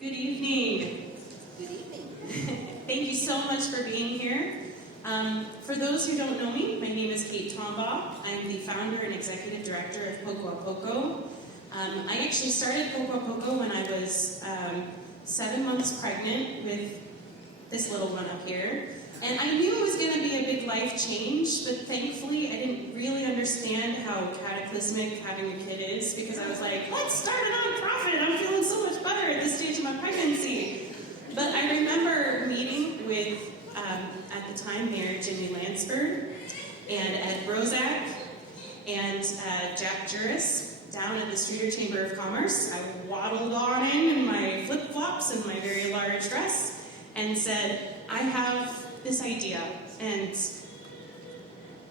Good evening. Good evening. Thank you so much for being here. For those who don't know me, my name is Kathy Tombaugh. I'm the founder and executive director of Poco. I actually started Poco when I was 7 months pregnant with this little one up here. And I knew it was going to be a big life change, but thankfully I didn't really understand how cataclysmic having a kid is, because I was like, let's start a nonprofit. I'm feeling so much better at this stage of my pregnancy. But I remember meeting with, at the time, Mayor Jimmy Lansford and Ed Brozak and Jack Juris down at the Streator Chamber of Commerce. I waddled on in my flip-flops and my very large dress and said, I have this idea, and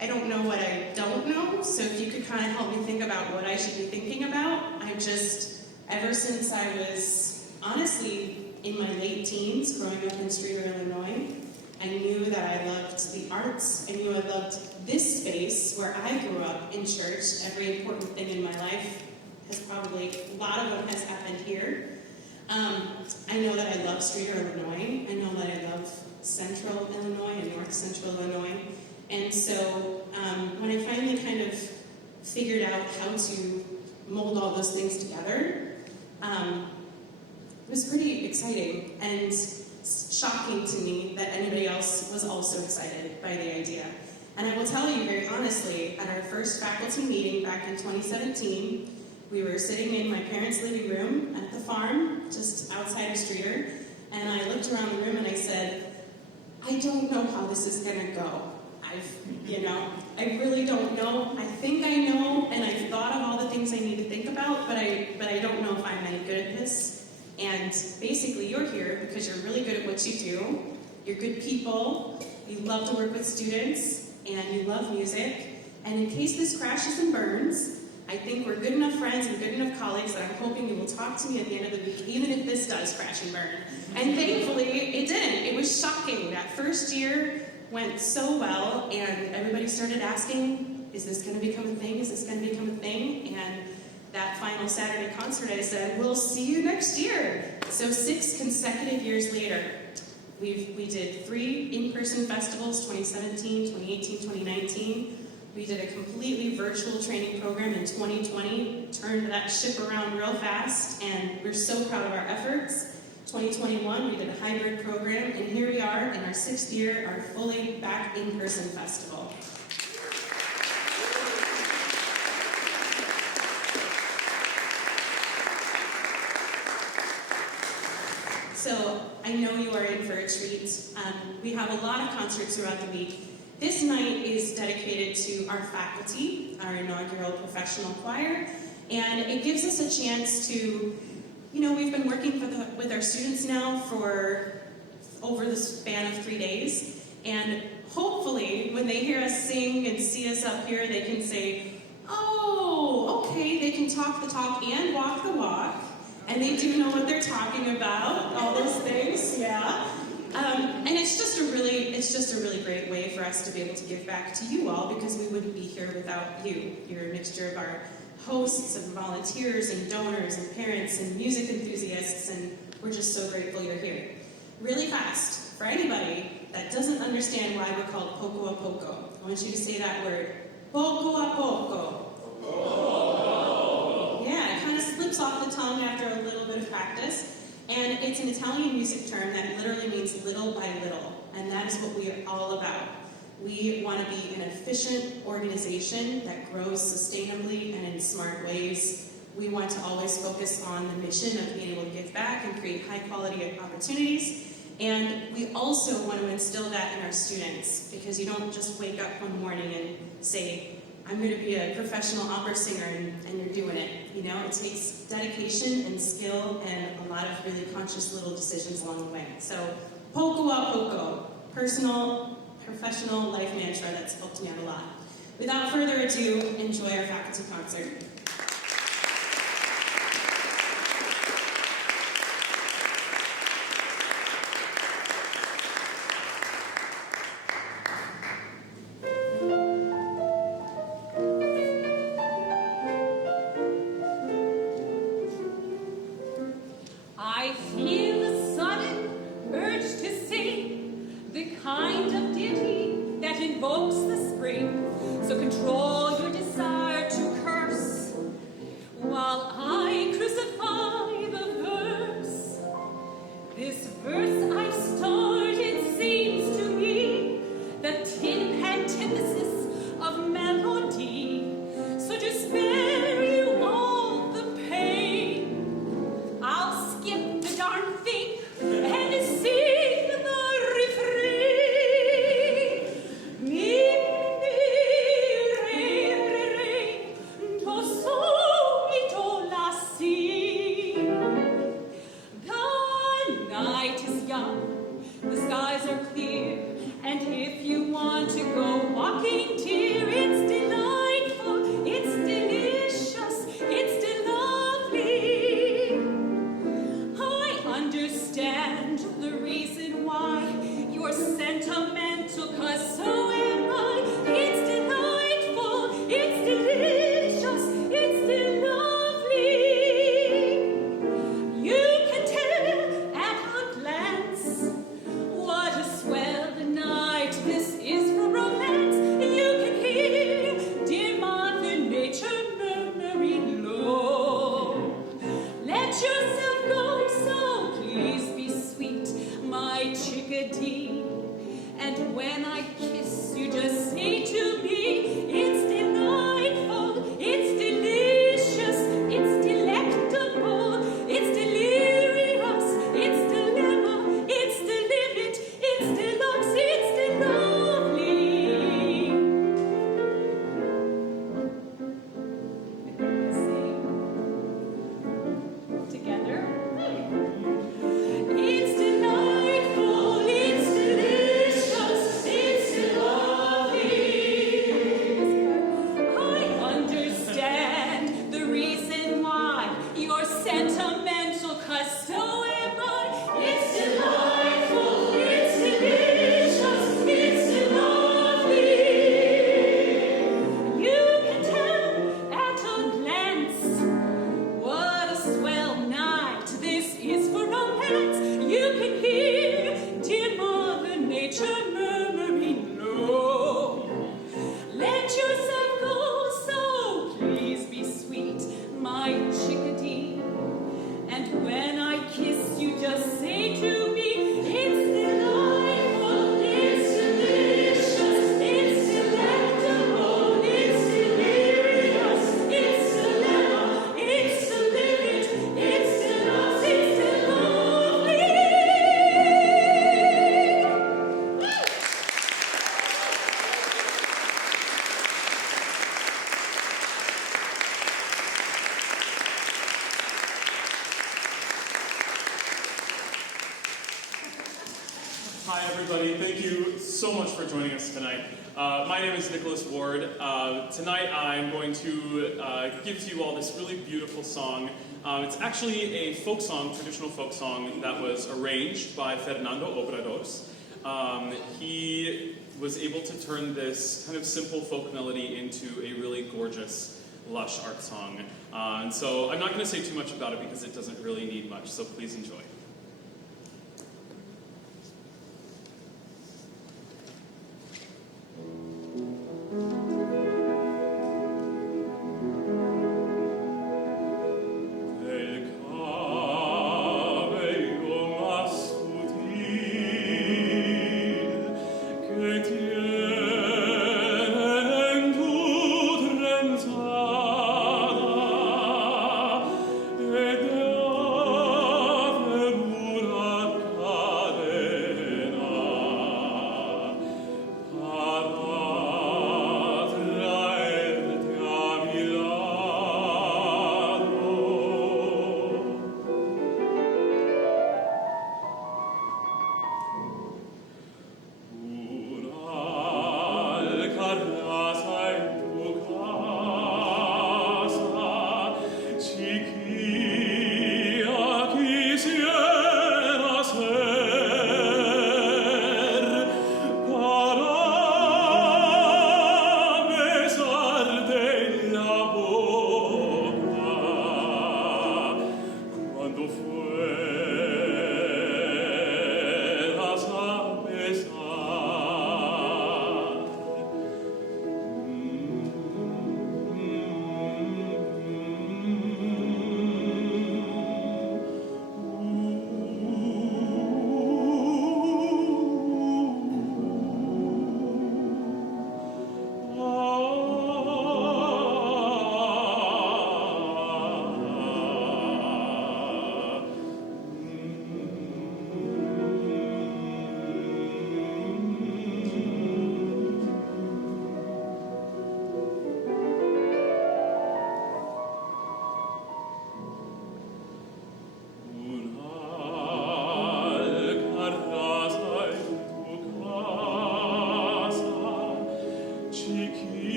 I don't know what I don't know, so if you could kind of help me think about what I should be thinking about. Ever since I was, honestly, in my late teens, growing up in Streator, Illinois, I knew that I loved the arts. I knew I loved this space where I grew up in church. Every important thing in my life a lot of them has happened here. I know that I love Streator, Illinois. I know that I love Central Illinois and North Central Illinois. And so when I finally kind of figured out how to mold all those things together, it was pretty exciting and shocking to me that anybody else was also excited by the idea. And I will tell you very honestly, at our first faculty meeting back in 2017, we were sitting in my parents' living room at the farm, just outside of Streator, and I looked around the room and I said, I don't know how this is gonna go. I really don't know. I think I know, and I've thought of all the things I need to think about, but I don't know if I'm any good at this. And basically, you're here because you're really good at what you do. You're good people. You love to work with students, and you love music. And in case this crashes and burns, I think we're good enough friends and good enough colleagues that I'm hoping you will talk to me at the end of the week, even if this does crash and burn. And thankfully, it didn't. It was shocking. That first year went so well, and everybody started asking, is this going to become a thing? Is this going to become a thing? And that final Saturday concert, I said, we'll see you next year. So 6 consecutive years later, we did 3 in-person festivals, 2017, 2018, 2019. We did a completely virtual training program in 2020, turned that ship around real fast, and we're so proud of our efforts. 2021, we did a hybrid program, and here we are in our 6th year, our fully back in-person festival. So I know you are in for a treat. We have a lot of concerts throughout the week. This night is dedicated to our faculty, our inaugural professional choir, and it gives us a chance to, we've been working with our students now for over the span of 3 days, and hopefully when they hear us sing and see us up here, they can say, oh, okay, they can talk the talk and walk the walk, and they do know what they're talking about, all those things, yeah. And it's just a really great way for us to be able to give back to you all, because we wouldn't be here without you. You're a mixture of our hosts and volunteers and donors and parents and music enthusiasts, and we're just so grateful you're here. Really fast, for anybody that doesn't understand why we're called Poco, I want you to say that word. Poco. Yeah, it kind of slips off the tongue after a little bit of practice. And it's an Italian music term that literally means little by little. And that is what we are all about. We want to be an efficient organization that grows sustainably and in smart ways. We want to always focus on the mission of being able to give back and create high quality opportunities. And we also want to instill that in our students, because you don't just wake up one morning and say, I'm going to be a professional opera singer, and you're doing it. It takes dedication and skill and a lot of really conscious little decisions along the way. So, Poco, personal, professional life mantra that's helped me out a lot. Without further ado, enjoy our faculty concert. I feel so much for joining us tonight. My name is Nicholas Ward. Tonight I'm going to give to you all this really beautiful song. It's actually a folk song, traditional folk song, that was arranged by Fernando Obrados. He was able to turn this kind of simple folk melody into a really gorgeous, lush art song. And so I'm not going to say too much about it because it doesn't really need much, so please enjoy.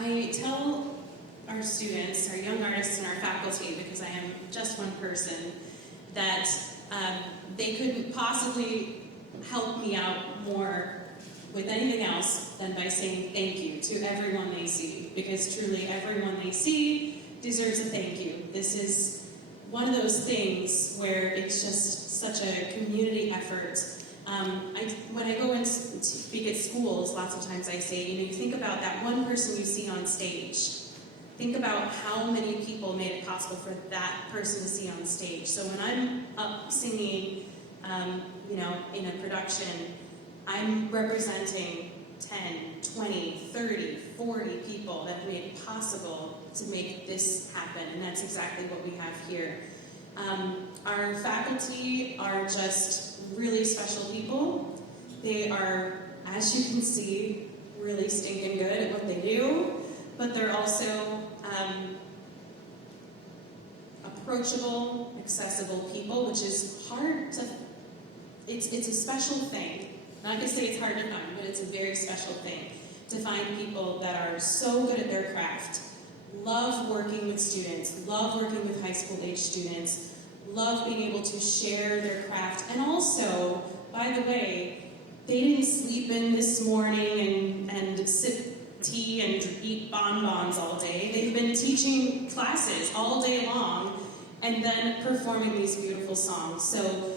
I tell our students, our young artists and our faculty, because I am just one person, that they couldn't possibly help me out more with anything else than by saying thank you to everyone they see, because truly everyone they see deserves a thank you. This is one of those things where it's just such a community effort. When I go and speak at schools, lots of times I say, you think about that one person you see on stage. Think about how many people made it possible for that person to see on stage. So when I'm up singing, in a production, I'm representing 10, 20, 30, 40 people that made it possible to make this happen, and that's exactly what we have here. Our faculty are just really special people. They are, as you can see, really stinking good at what they do, but they're also approachable, accessible people, which is hard to, it's a special thing. Not going to say it's hard to find, but it's a very special thing to find people that are so good at their craft, love working with students, love working with high school age students, love being able to share their craft, and also, by the way, they didn't sleep in this morning and sip tea and eat bonbons all day. They've been teaching classes all day long and then performing these beautiful songs. So,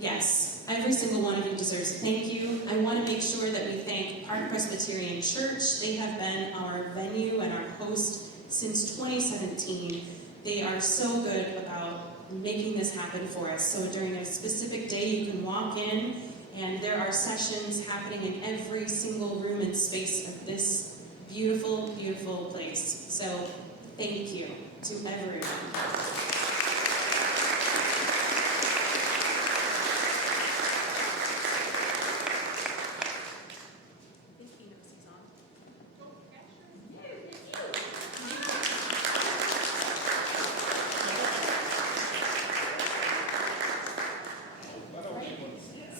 yes, Every single one of you deserves a thank you. I want to make sure that we thank Park Presbyterian Church. They have been our venue and our host since 2017. They are so good about making this happen for us. So during a specific day, you can walk in, and there are sessions happening in every single room and space of this beautiful, beautiful place. So thank you to everyone. 15 of us is on.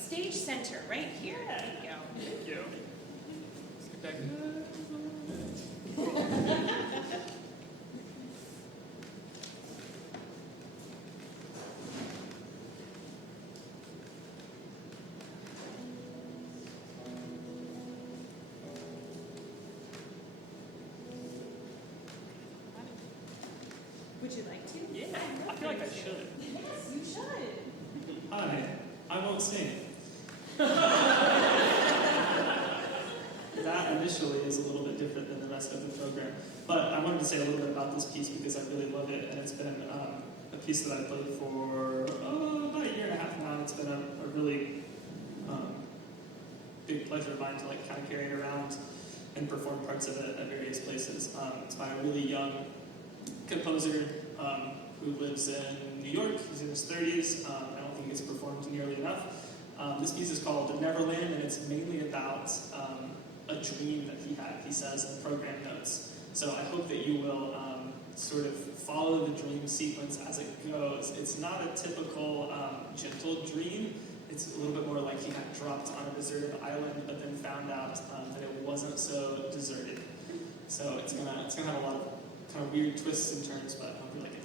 Stage center, right here. There you go. Thank you. Sit back. Would you like to? Yeah, I feel like I should. Yes, you should. Hi, I won't sing. That initially is a little bit different than the rest of the program. But I wanted to say a little bit about this piece because I really love it, and it's been a piece that I've played for about a year and a half now. It's been a really big pleasure of mine to kind of carry it around and perform parts of it at various places. It's by a really young composer who lives in New York. He's in his 30s. I don't think it's performed nearly enough. This piece is called Neverland, and it's mainly about a dream that he had, he says in the program notes. So I hope that you will sort of follow the dream sequence as it goes. It's not a typical gentle dream. It's a little bit more like he got dropped on a deserted island, but then found out that it wasn't so deserted. So it's gonna have a lot of kind of weird twists and turns, but I hope you like it.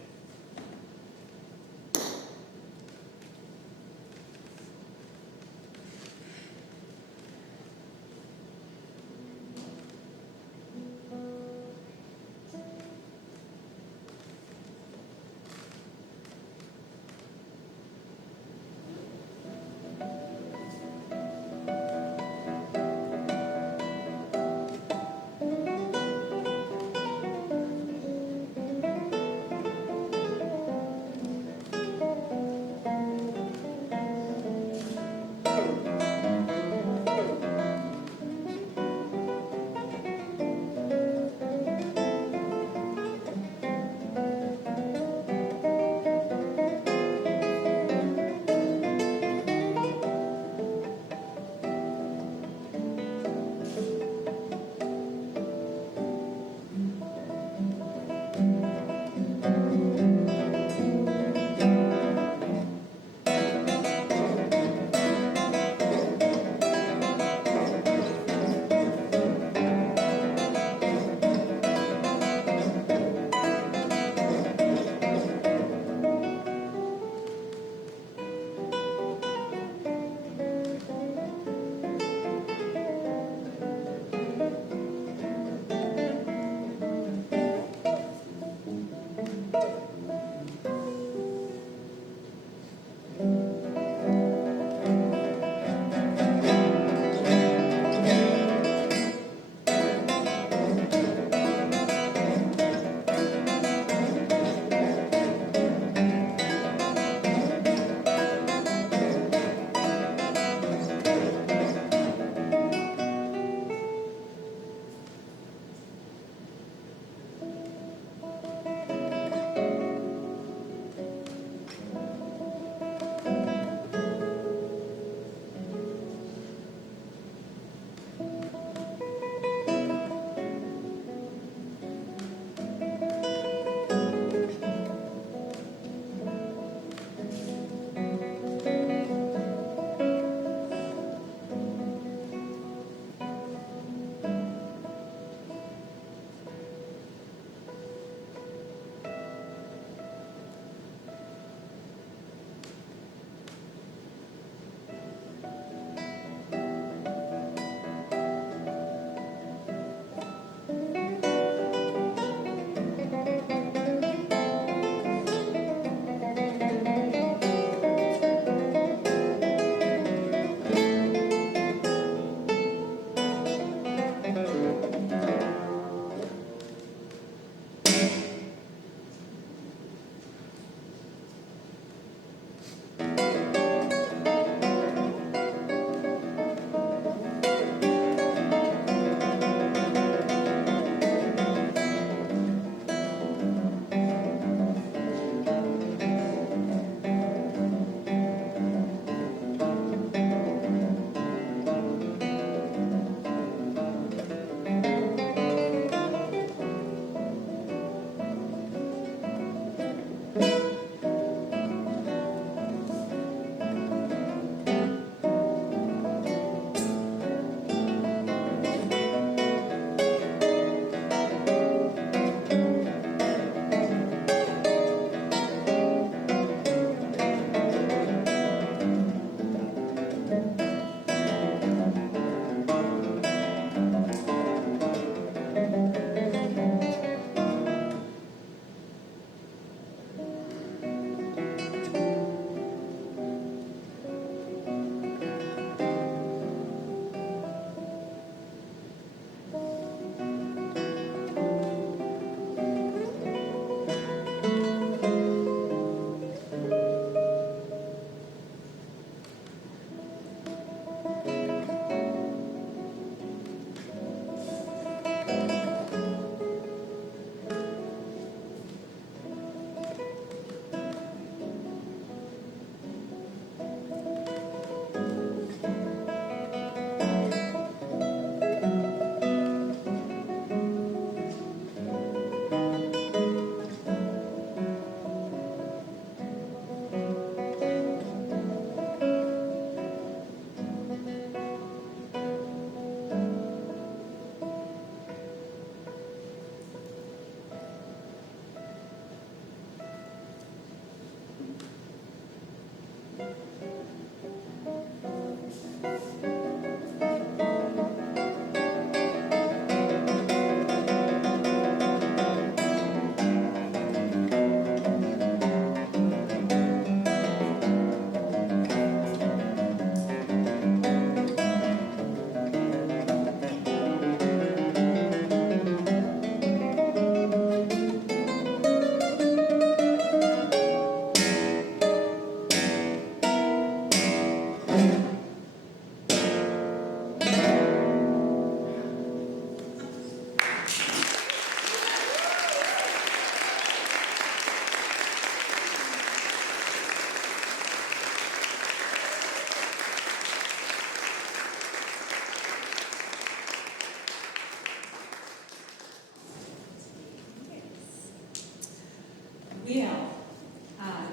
Well,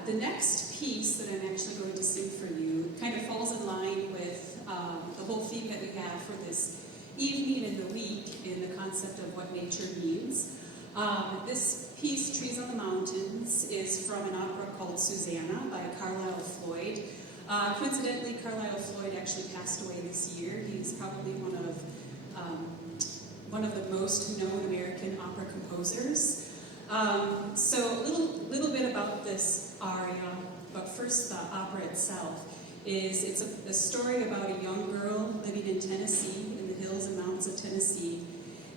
the next piece that I'm actually going to sing for you kind of falls in line with the whole theme that we have for this evening and the week in the concept of what nature means. This piece, Trees on the Mountains, is from an opera called Susanna by Carlyle Floyd. Coincidentally, Carlyle Floyd actually passed away this year. He's probably one of the most known American opera composers. So a little bit about this aria, but first the opera itself. It's a story about a young girl living in Tennessee, in the hills and mountains of Tennessee,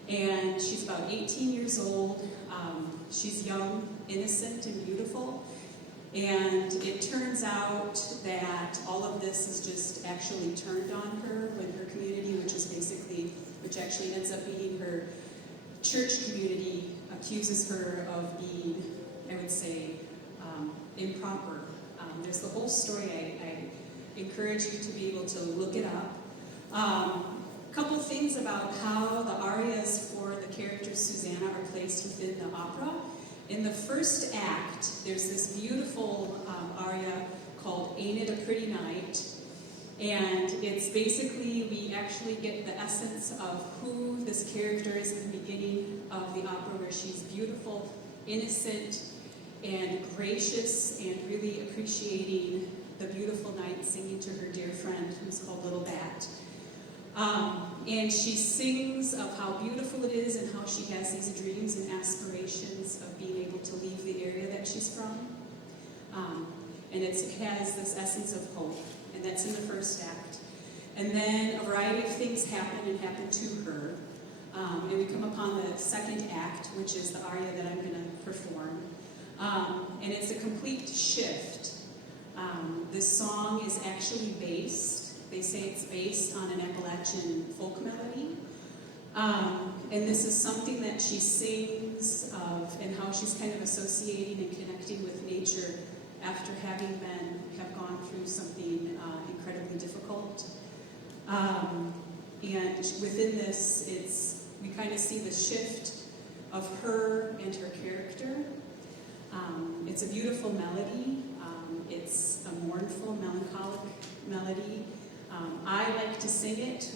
and she's about 18 years old. She's young, innocent, and beautiful, and it turns out that all of this is just actually turned on her when her community, which actually ends up being her church community, accuses her of being, I would say, improper. There's the whole story. I encourage you to be able to look it up. A couple things about how the arias for the character Susanna are placed within the opera. In the first act, there's this beautiful aria called Ain't It a Pretty Night? And it's basically, we actually get the essence of who this character is in the beginning of the opera, where she's beautiful, innocent, and gracious, and really appreciating the beautiful night, singing to her dear friend, who's called Little Bat. And she sings of how beautiful it is and how she has these dreams and aspirations of being able to leave the area that she's from. And it has this essence of hope, and that's in the first act. And then a variety of things happen to her. And we come upon the second act, which is the aria that I'm going to perform. And it's a complete shift. This song is actually they say it's based on an Appalachian folk melody. And this is something that she sings of, and how she's kind of associating and connecting with nature after having gone through something incredibly difficult. And within this, we kind of see the shift of her and her character. It's a beautiful melody. It's a mournful, melancholic melody. I like to sing it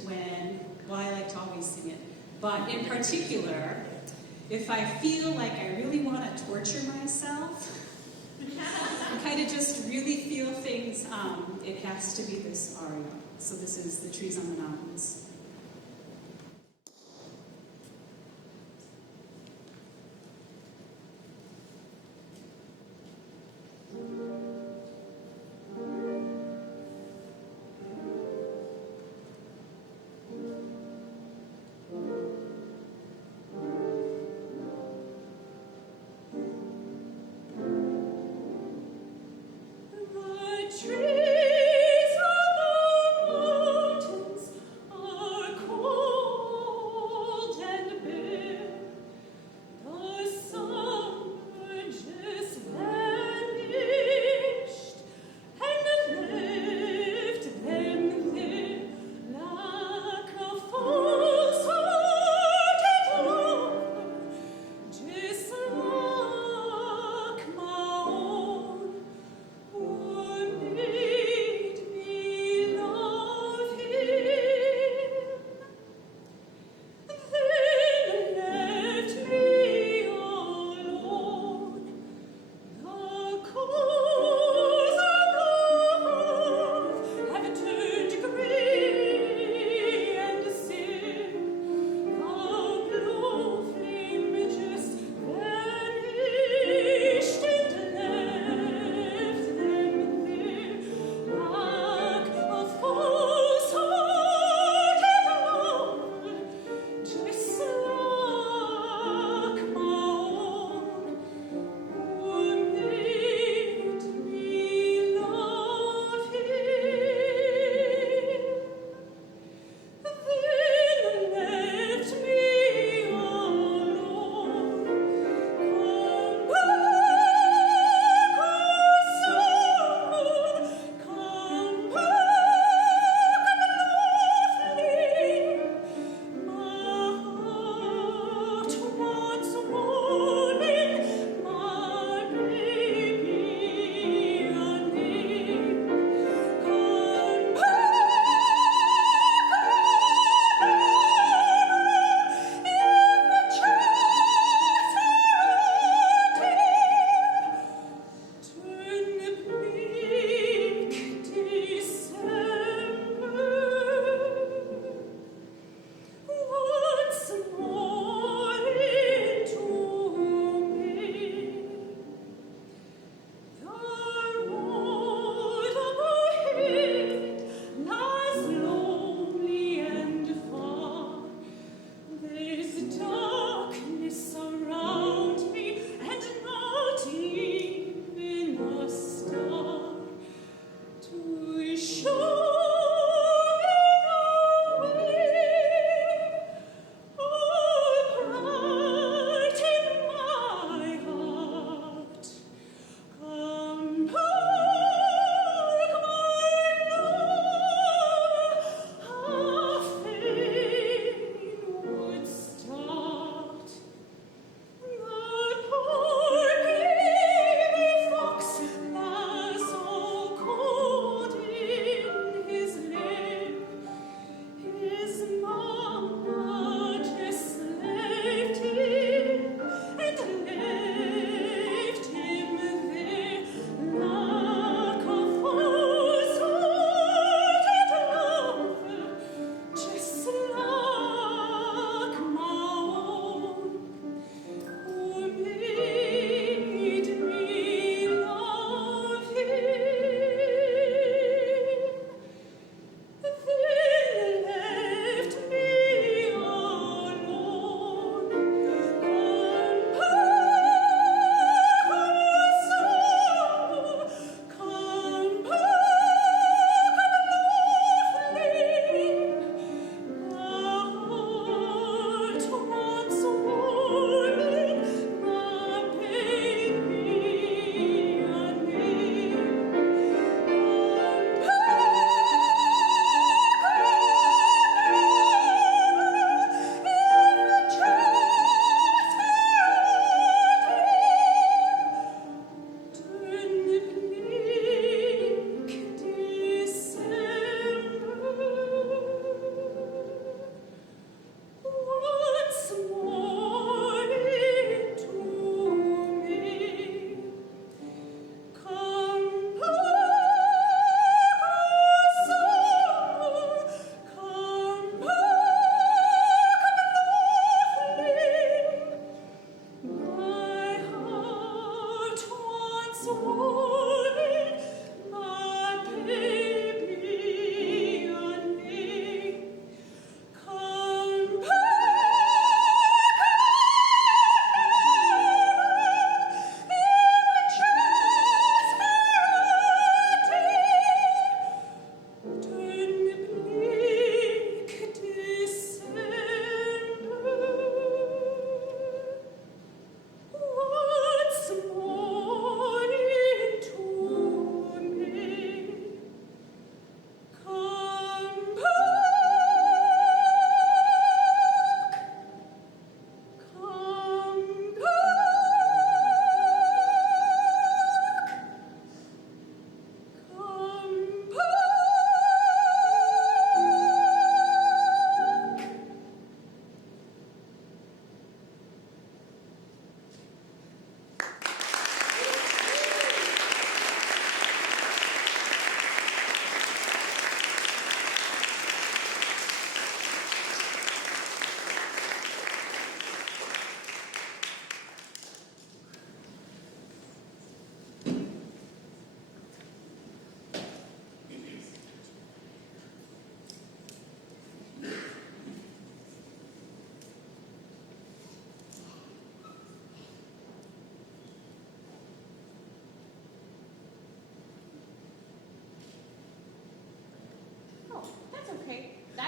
I like to always sing it, but in particular, if I feel like I really want to torture myself, and kind of just really feel things, it has to be this aria. So this is the Trees on the Mountains. Trees on the mountains are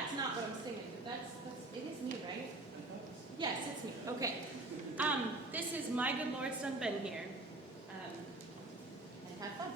that's not what I'm singing. It is me, right? Yes, it's me. Okay. This is My Good Lord's Done Been Here. And have fun.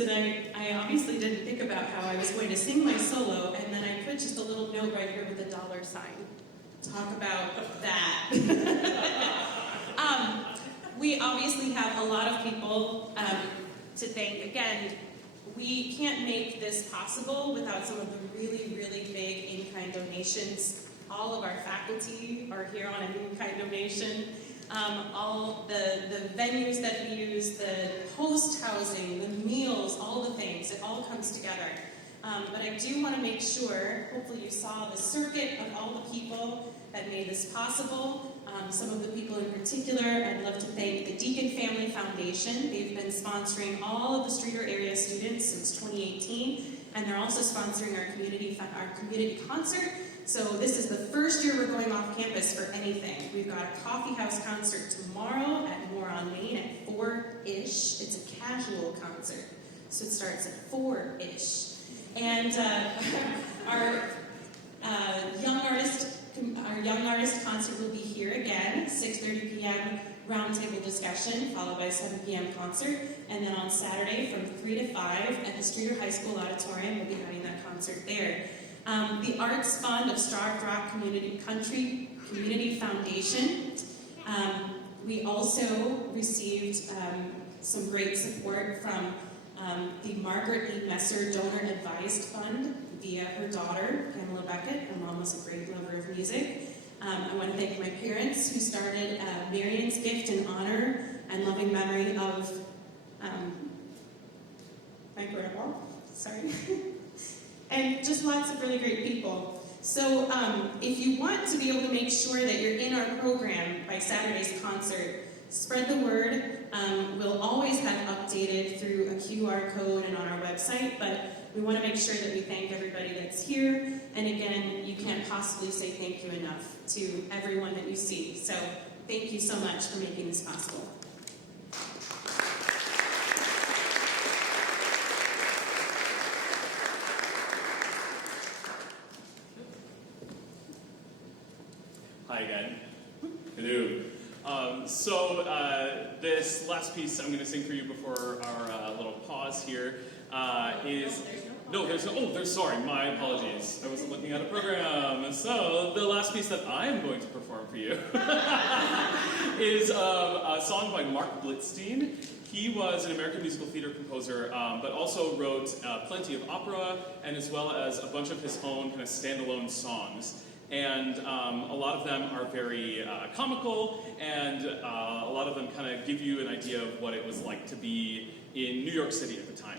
And I obviously didn't think about how I was going to sing my solo, and then I put just a little note right here with a $sign. Talk about that. We obviously have a lot of people to thank. Again, we can't make this possible without some of the really, really big in-kind donations. All of our faculty are here on an in-kind donation. All the venues that we use, the host housing, the meals, all the things, it all comes together. But I do want to make sure, hopefully you saw the circuit of all the people that made this possible. Some of the people in particular, I'd love to thank the Deacon Family Foundation. They've been sponsoring all of the Streator area students since 2018, and they're also sponsoring our community concert. So this is the first year we're going off campus for anything. We've got a coffee house concert tomorrow at Moore on Main at 4-ish. It's a casual concert, so it starts at 4-ish. And our young artist concert will be here again, 6:30 p.m. roundtable discussion, followed by a 7 p.m. concert. And then on Saturday from 3 to 5 at the Streator High School Auditorium, we'll be having that concert there. The Arts Fund of Starved Rock Community Foundation. We also received some great support from the Margaret E. Messer Donor Advised Fund via her daughter, Pamela Beckett. Her mom was a great lover of music. I want to thank my parents who started Marion's Gift in honor and loving memory of my grandma. Sorry. And just lots of really great people. So if you want to be able to make sure that you're in our program by Saturday's concert, spread the word. We'll always have updated through a QR code and on our website, but we want to make sure that we thank everybody that's here. And again, you can't possibly say thank you enough to everyone that you see. So thank you so much for making this possible. Hi again. Hello. This last piece I'm going to sing for you before our little pause here is... sorry, my apologies. I wasn't looking at a program. So, the last piece that I'm going to perform for you is a song by Mark Blitzstein. He was an American musical theater composer, but also wrote plenty of opera, and as well as a bunch of his own kind of standalone songs. And a lot of them are very comical, and a lot of them kind of give you an idea of what it was like to be in New York City at the time.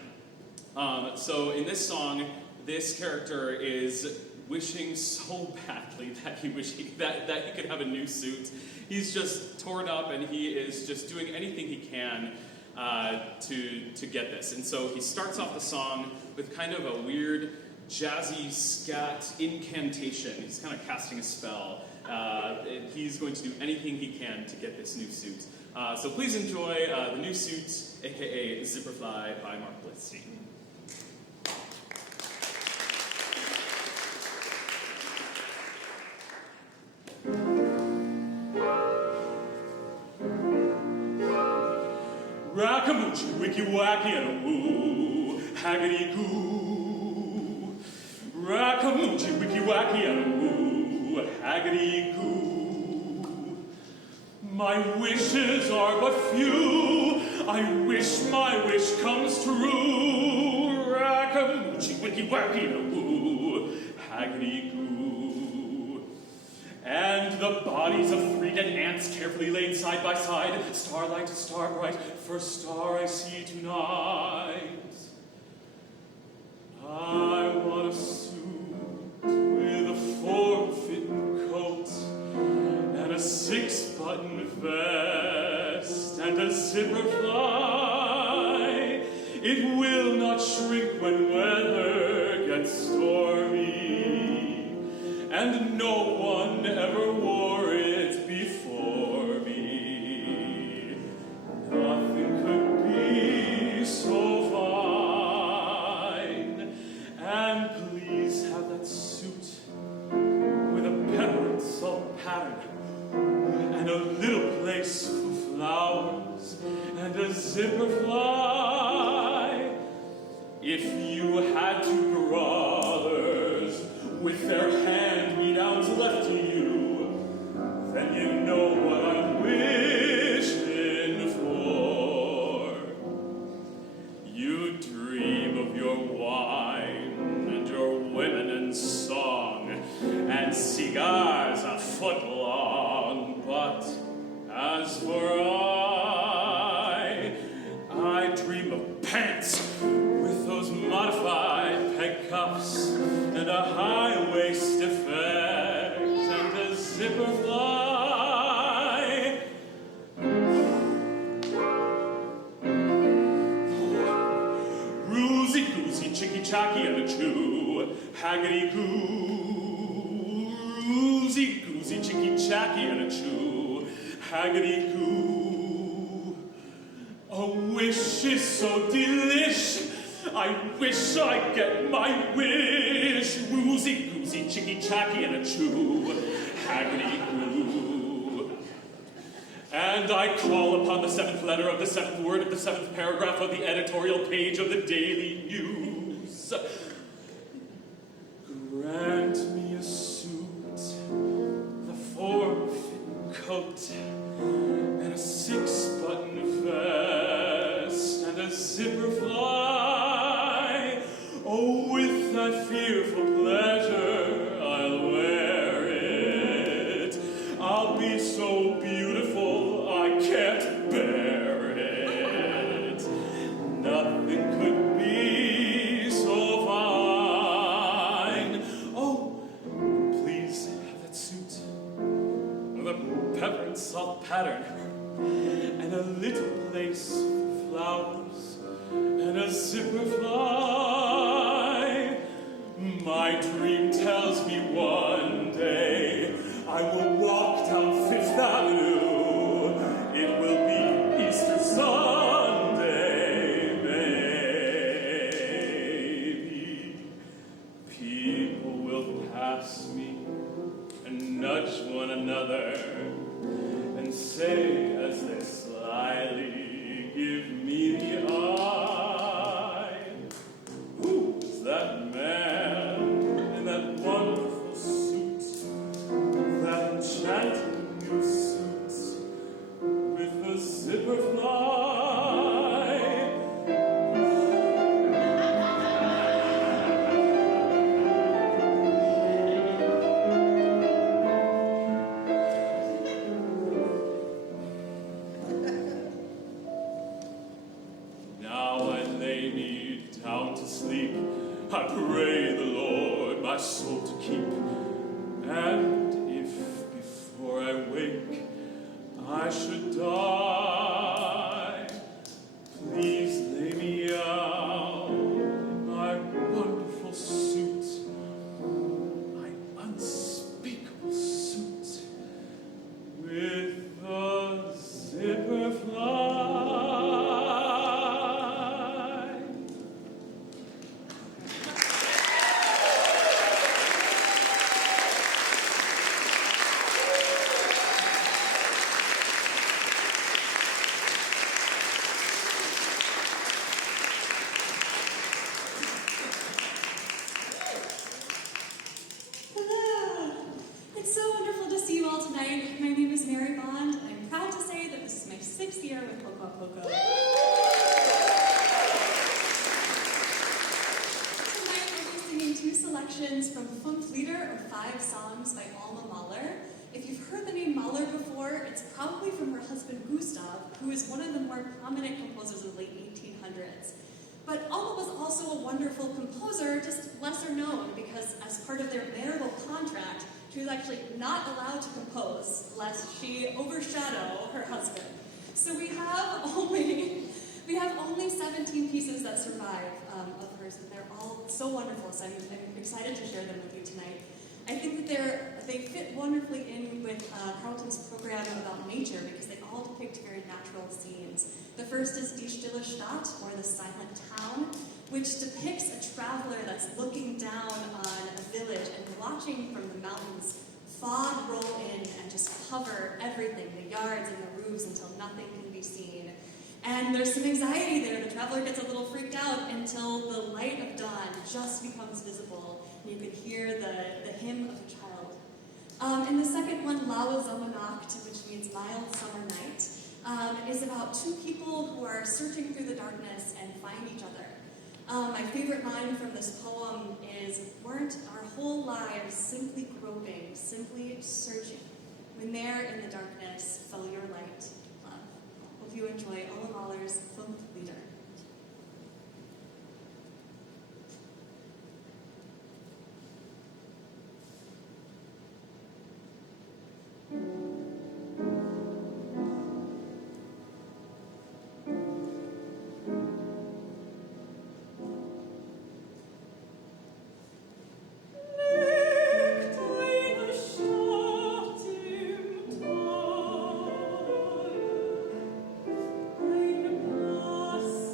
So in this song, this character is wishing so badly that he could have a new suit. He's just torn up, and he is just doing anything he can to get this. And so he starts off the song with kind of a weird jazzy scat incantation. He's kind of casting a spell. He's going to do anything he can to get this new suit. So please enjoy The New Suit, aka Zipperfly by Mark Blitzstein. Rackamoochie, wicky wacky, and a woo, haggity goo. Rackamoochie, wicky wacky, and a woo, haggity goo. My wishes are but few. I wish my wish comes true. Rackamoochie, wicky wacky, and a woo, haggity goo. And the bodies of 3 dead ants carefully laid side by side, starlight, starbright, first star I see tonight. I want a suit with a form-fitting coat and a 6-button vest and a Zipperfly. It will not shrink when weather gets stormy, and no one ever wore it before me. Nothing could be so fine. And please have that suit with a pepper and salt pattern, and a little place for flowers, and a Zipperfly. If you had 2 brothers with their hand-me-downs left to you, then you know what I'm wishing for. You dream of your wine and your women and song and cigars a foot long, but as for I dream of pants with those modified peg cuffs and a high-waist effect and a Zipperfly. Roozy-goosey, chicky-chacky, and a chew, haggity-goo. Roozy-goosey, chicky-chacky, and a chew, haggity-goo. A wish is so delish, I wish I'd get my wish. Woozy-goosey, chicky-chacky, and a chew, haggity-goo. And I call upon the 7th letter of the 7th word of the 7th paragraph of the editorial page of the Daily News. Grant me a suit, the form-fitting coat, and a 6-button vest, and a Zipperfly. Oh, with that fearful pleasure, I'll wear it. I'll be so beautiful, I can't bear it. Nothing could be so fine. Oh, please have that suit with a pepper and salt pattern, and a little place for flowers, and a Zipperfly. My dream tells me one day I will walk down 5th Avenue. It will be Easter Sunday, maybe. People will pass me and nudge one another and say as they slyly give me the eye, who's that man in that wonderful suit, that enchanting new suit with the Zipperfly? I pray the Lord my soul to keep, and if before I wake I should die, please lay me out in my wonderful suit, my unspeakable suit, with the Zipperfly. Poco. Tonight we'll be singing two selections from Funf Lieder, or 5 songs by Ola Mahler. If you've heard the name Mahler before, it's probably from her husband Gustav, who is one of the more prominent composers of the late 1800s. But Ola was also a wonderful composer, just lesser known, because as part of their marital contract, she was actually not allowed to compose, lest she overshadow her husband. So we have only 17 pieces that survive of hers, and they're all so wonderful, so I'm excited to share them with you tonight. I think that they fit wonderfully in with Carlton's program about nature, because they all depict very natural scenes. The first is Die Stille Stadt, or the Silent Town, which depicts a traveler that's looking down on a village and watching from the mountains fog roll in and just cover everything, the yards and the roofs, until nothing can be seen. And there's some anxiety there. The traveler gets a little freaked out until the light of dawn just becomes visible, and you can hear the hymn of a child. And the second one, Laue Sommernacht, which means mild summer night, is about 2 people who are searching through the darkness and find each other. My favorite line from this poem is, "Weren't our whole lives simply groping, simply searching, when there in the darkness fell your light, love." Hope you enjoy Ola Mahler's Funf Lieder. Ein Blasco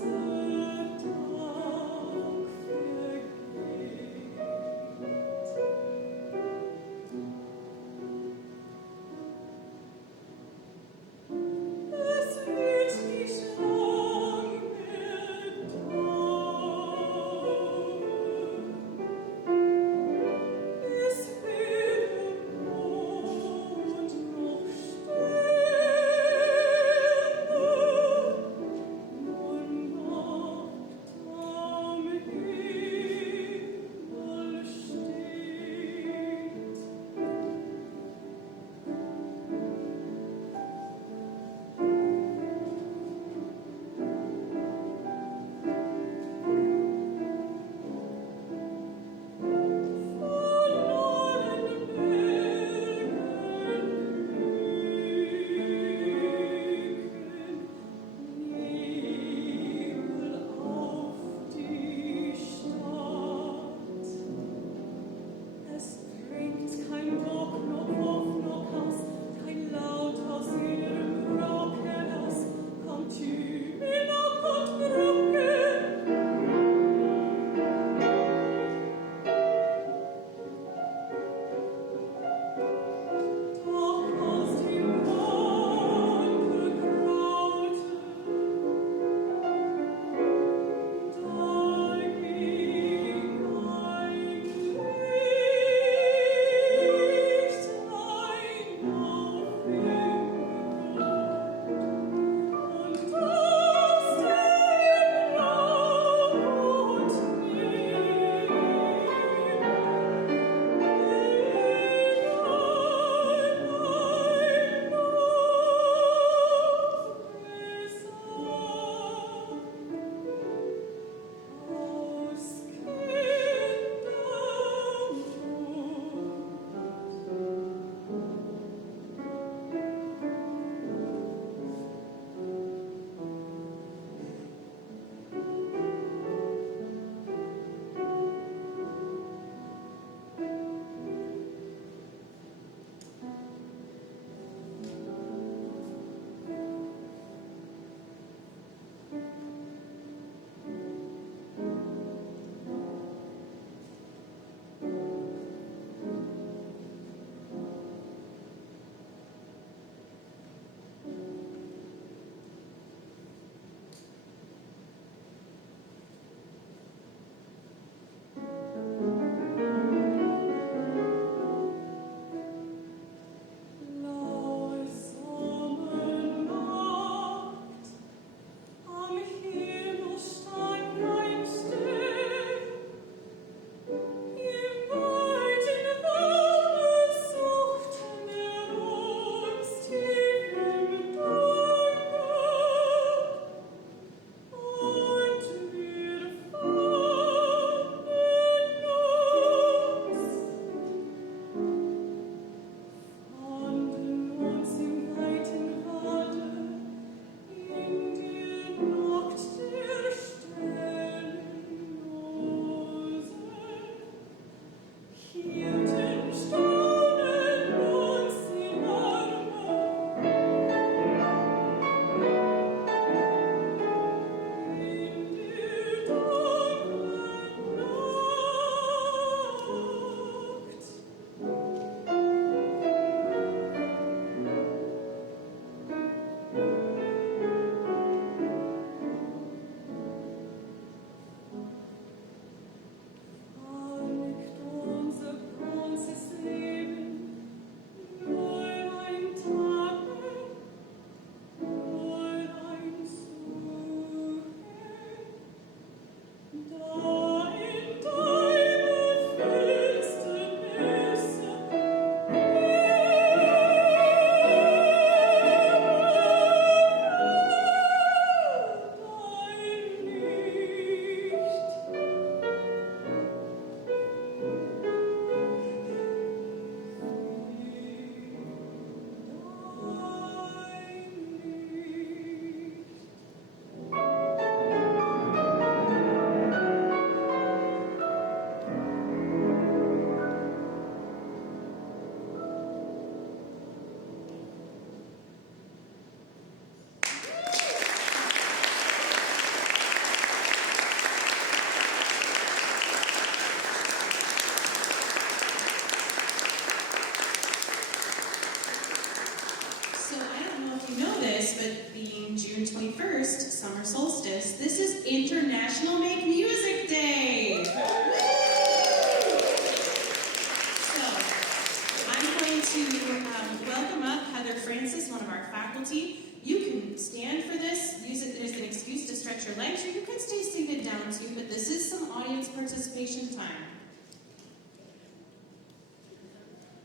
conversation time.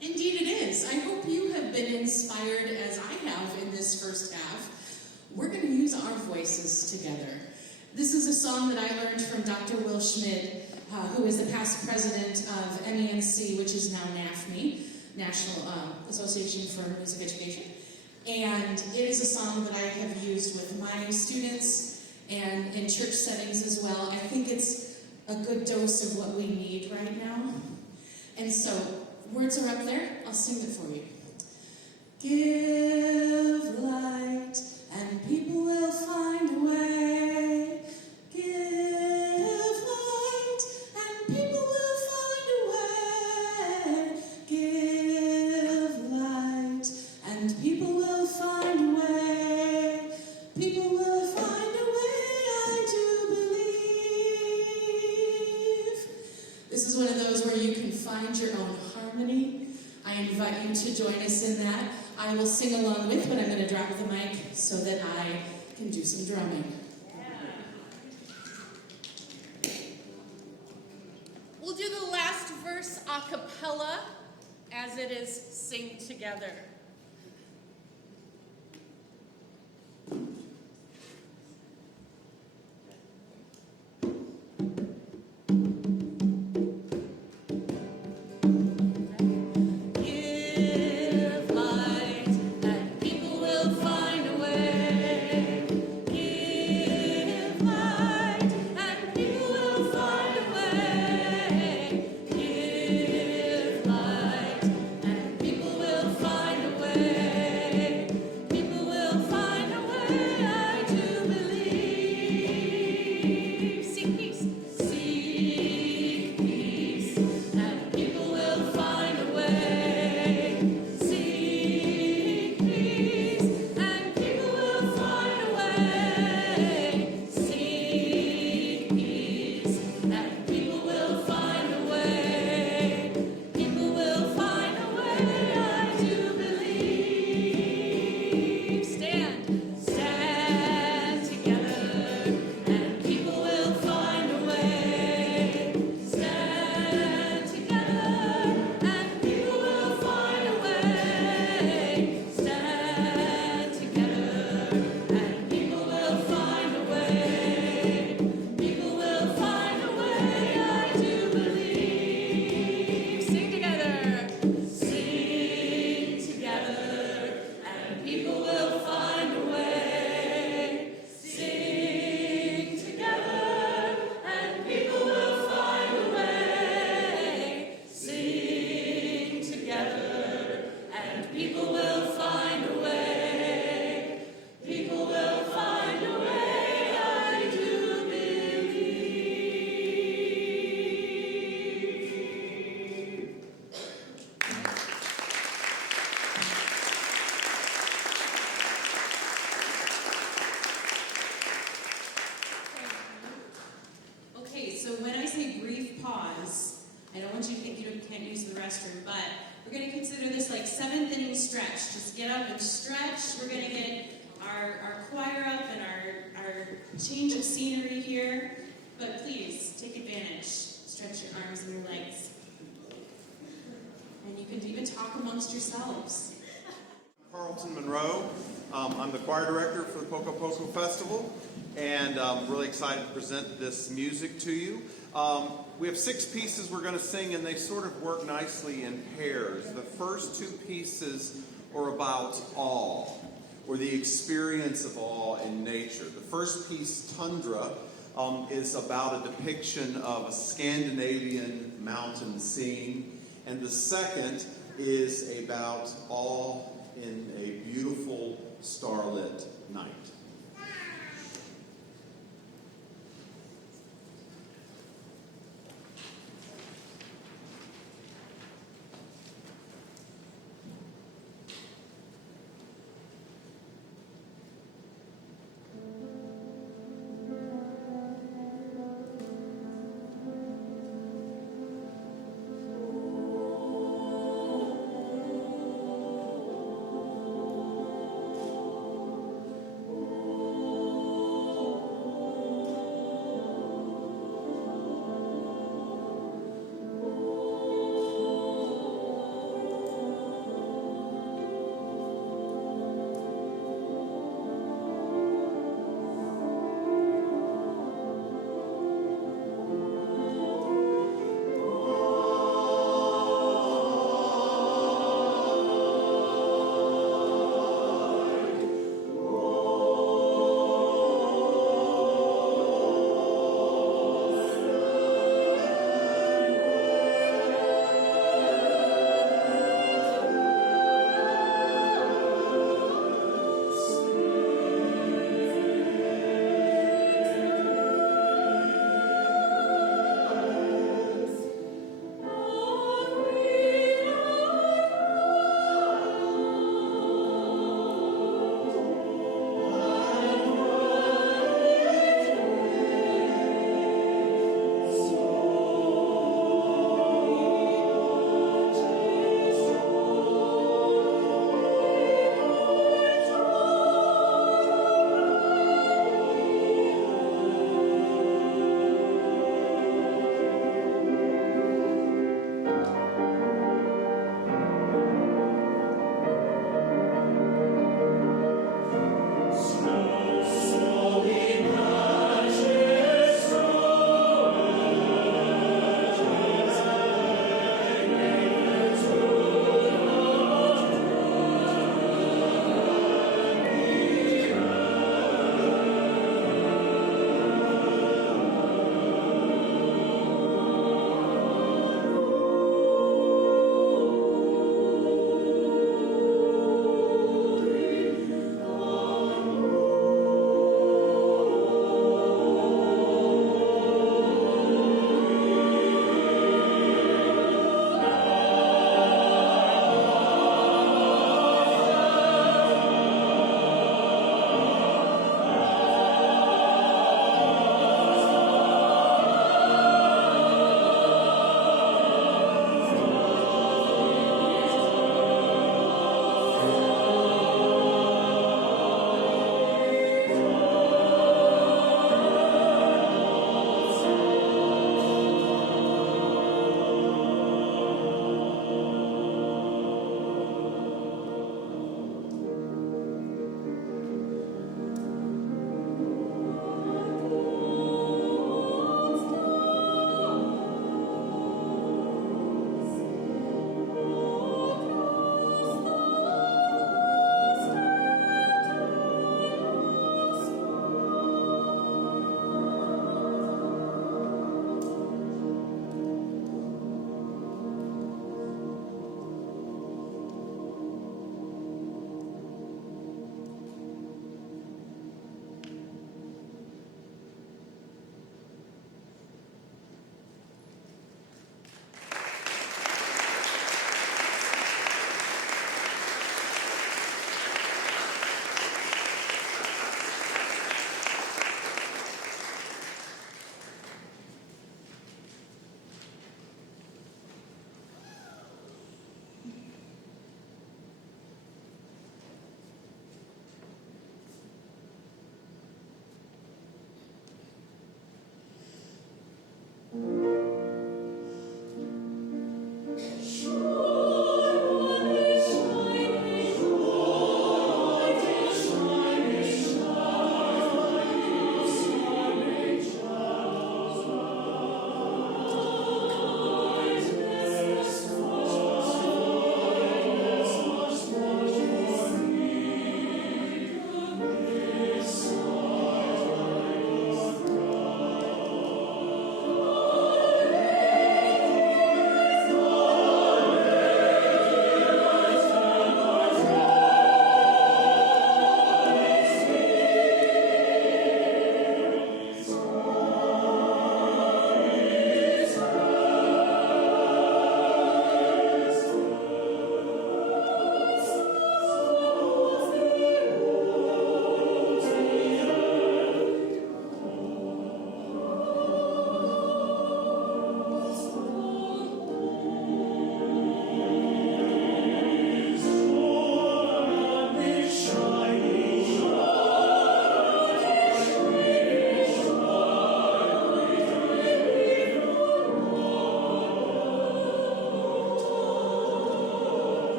Indeed it is. I hope you have been inspired as I have in this first half. We're going to use our voices together. This is a song that I learned from Dr. Will Schmid, who is the past president of MENC, which is now NAFME, National Association for Music Education. And it is a song that I have used with my students and in church settings as well. I think it's a good dose of what we need right now. And so, words are up there. I'll sing it for you. Give light, and people will find a way. Give light, and people will find a way. Give light, and people will find a way. People will find a way, I do believe. This is one of those where you can find your own harmony. I invite you to join us in that. I will sing along with, but I'm going to drop the mic so that I can do some drumming. We'll do the last verse a cappella as it is sing together. We're going to consider this like 7th inning stretch. Just get up and stretch. We're going to get our choir up and our change of scenery here. But please, take advantage. Stretch your arms and your legs. And you can even talk amongst yourselves. Carlton Monroe. I'm the choir director for the Poco Festival, and I'm really excited to present this music to you. We have 6 pieces we're going to sing, and they sort of work nicely in pairs. The first 2 pieces are about awe, or the experience of awe in nature. The first piece, Tundra, is about a depiction of a Scandinavian mountain scene, and the second is about awe in a beautiful starlit night. Oh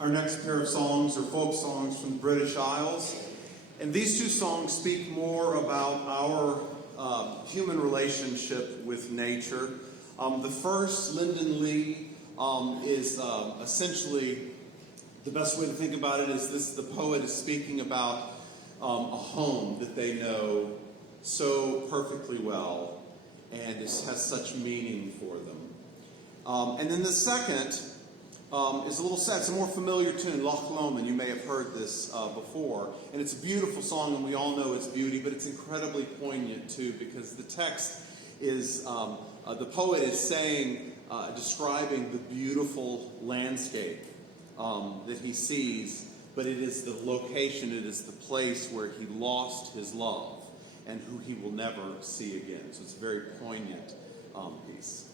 Our next pair of songs are folk songs from the British Isles. And these two songs speak more about our human relationship with nature. The first, Linden Lee, is essentially, the best way to think about it is this: the poet is speaking about a home that they know so perfectly well and has such meaning for them. And then the second is a little sad. It's a more familiar tune, Loch Lomond. You may have heard this before. And it's a beautiful song, and we all know its beauty, but it's incredibly poignant too, because the text is, the poet is saying, describing the beautiful landscape that he sees, but it is the location, it is the place where he lost his love and who he will never see again. So it's a very poignant piece.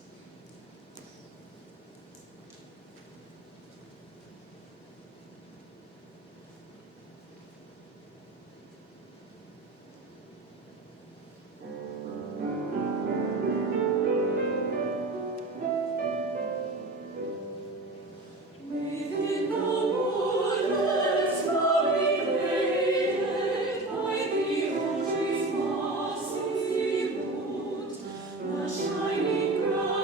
Shining bright.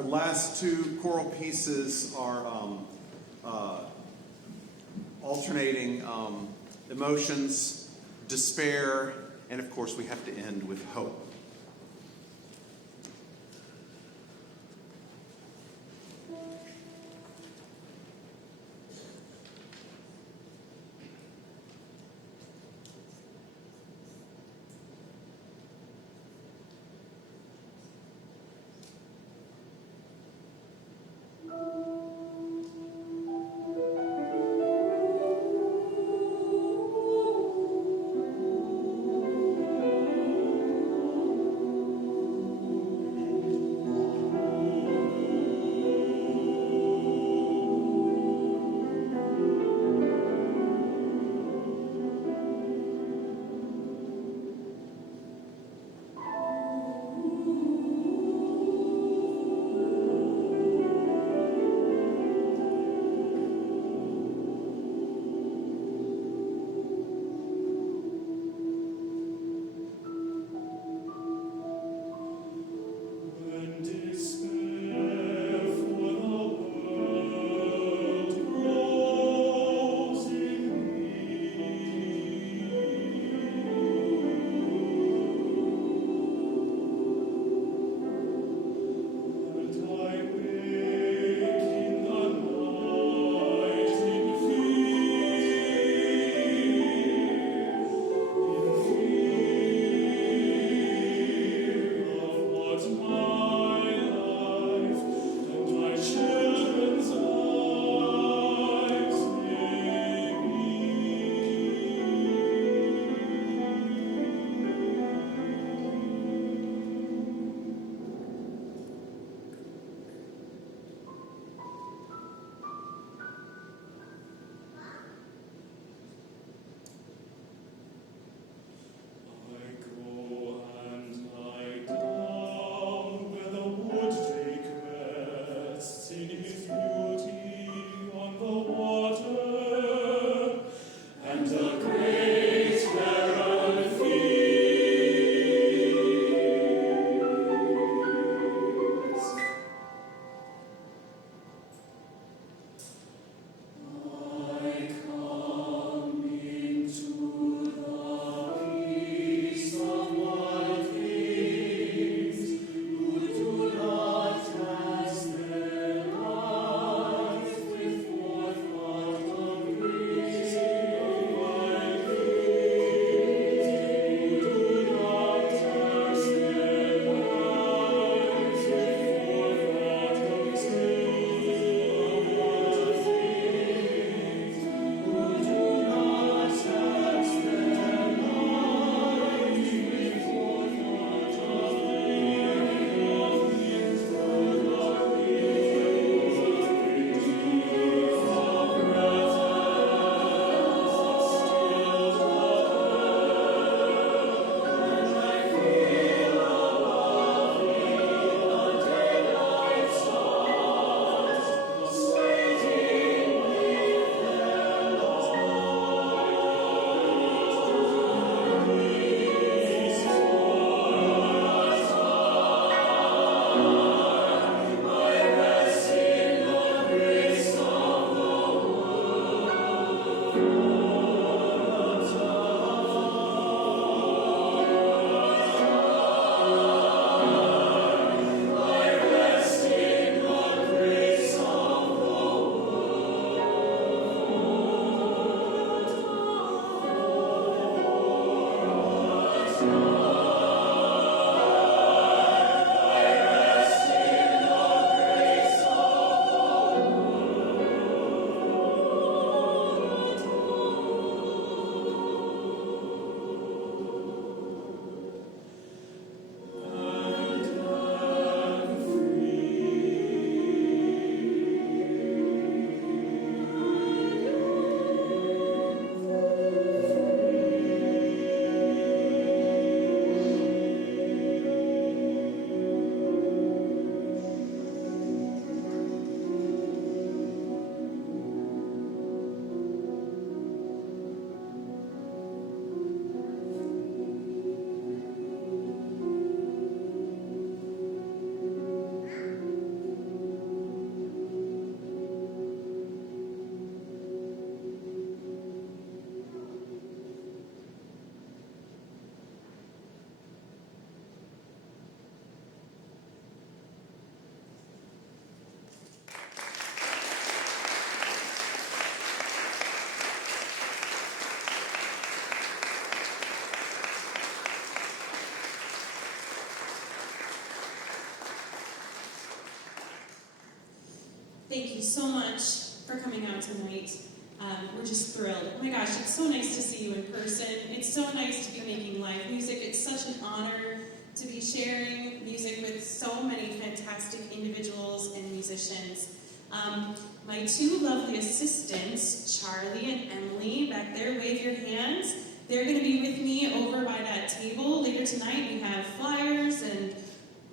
Our last two choral pieces are alternating emotions, despair, and of course we have to end with hope. Thank you so much for coming out tonight. We're just thrilled. Oh my gosh, it's so nice to see you in person. It's so nice to be making live music. It's such an honor to be sharing music with so many fantastic individuals and musicians. My two lovely assistants, Charlie and Emilie, back there, wave your hands. They're going to be with me over by that table later tonight. We have flyers, and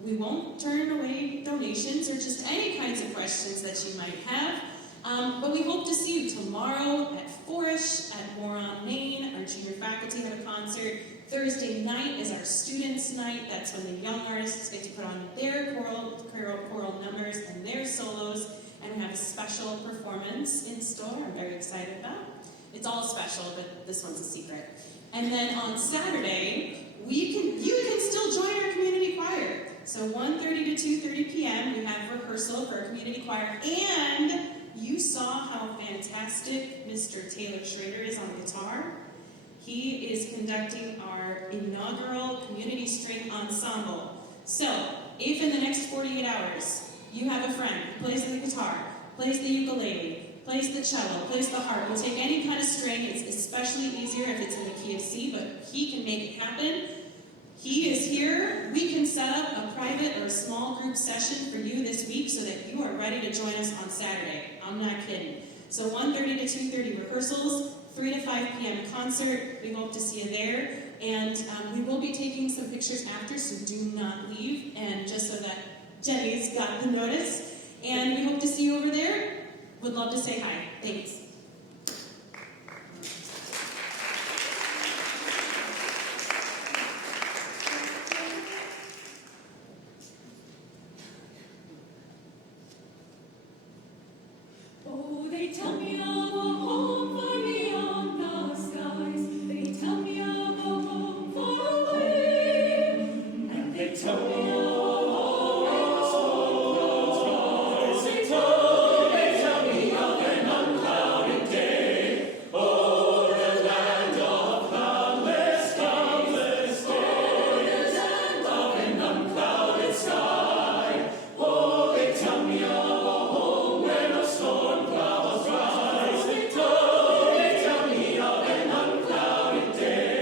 we won't turn away donations or just any kinds of questions that you might have. But we hope to see you tomorrow at 4ish at Moron Main. Our junior faculty have a concert. Thursday night is our students' night. That's when the young artists get to put on their choral numbers and their solos. And we have a special performance in store I'm very excited about. It's all special, but this one's a secret. And then on Saturday, you can still join our community choir. So 1:30 to 2:30 p.m. we have rehearsal for our community choir. And you saw how fantastic Mr. Taylor-Schroeder is on guitar. He is conducting our inaugural community string ensemble. So, if in the next 48 hours you have a friend who plays the guitar, plays the ukulele, plays the cello, plays the harp, will take any kind of string, it's especially easier if it's in the key of C, but he can make it happen. He is here. We can set up a private or a small group session for you this week so that you are ready to join us on Saturday. I'm not kidding. So 1:30 to 2:30 rehearsals, 3 to 5 p.m. concert. We hope to see you there. And we will be taking some pictures after, so do not leave. And just so that Jenny's got the notice. And we hope to see you over there. Would love to say hi. Thanks. Oh, they tell me I'll go home far beyond the skies. They tell me I'll go home far away. And they tell me I'll go home in the storm clouds rise. They tell me of an unclouded day. Oh, the land of cloudless, cloudless day. Oh, the land of an unclouded sky. Oh, they tell me I'll go home when a storm clouds rise. They tell me of an unclouded day.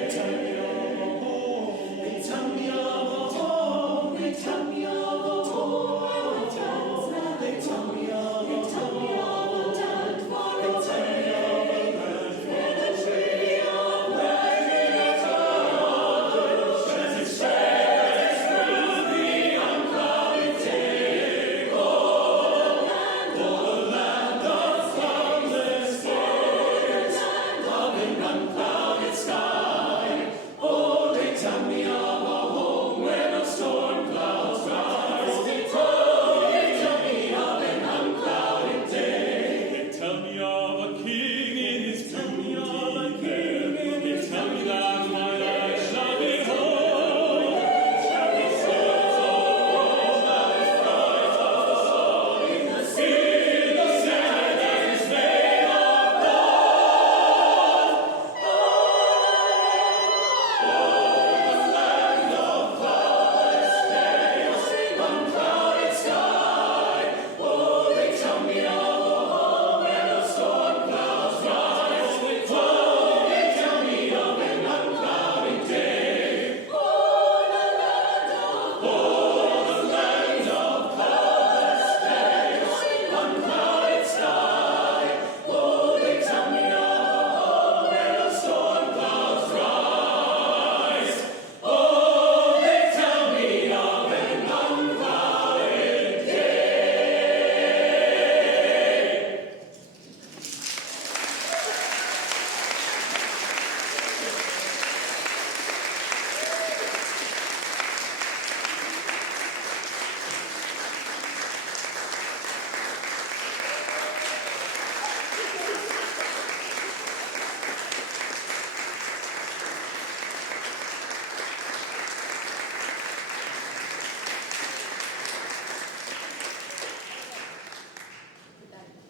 They tell me I'll go home. They tell me I'll go home. They tell me I'll go home. They tell me I'll go home. They tell me I'll go land far away. They tell me I'll go land where the tree of life as it sheds through the unclouded day. Oh, the land of cloudless day, land of an unclouded sky. Oh, they tell me I'll go home when the storm clouds rise. They tell me of an unclouded day. They tell me of a king in his beauty. They tell me that my eyes shall behold. Shall be sons of rose that is bright as the sun in the sea. The sand that is made of love. The land of cloudless days, unclouded sky. Oh, they tell me I'll go home when the storm clouds rise. They tell me of an unclouded day. Oh, the land of cloudless days, unclouded sky. Oh, they tell me I'll go home when the storm clouds rise. Oh, they tell me of an unclouded day.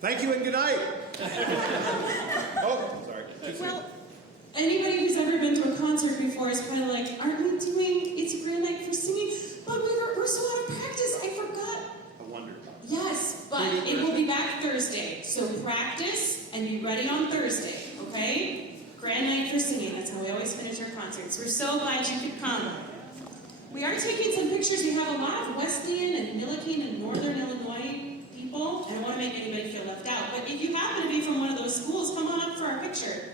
Thank you and good night. Oh, sorry. Too soon. Well, anybody who's ever been to a concert before is kind of like, aren't we doing It's a Grand Night for Singing? But we're so out of practice, I forgot. I wondered. Yes, but But it will be back Thursday, so practice and be ready on Thursday, okay? Grand night for singing, that's how we always finish our concerts. We're so glad you could come. We are taking some pictures. We have a lot of Wesleyan and Milliken and Northern Illinois people. I don't want to make anybody feel left out, but if you happen to be from one of those schools, come on up for our picture.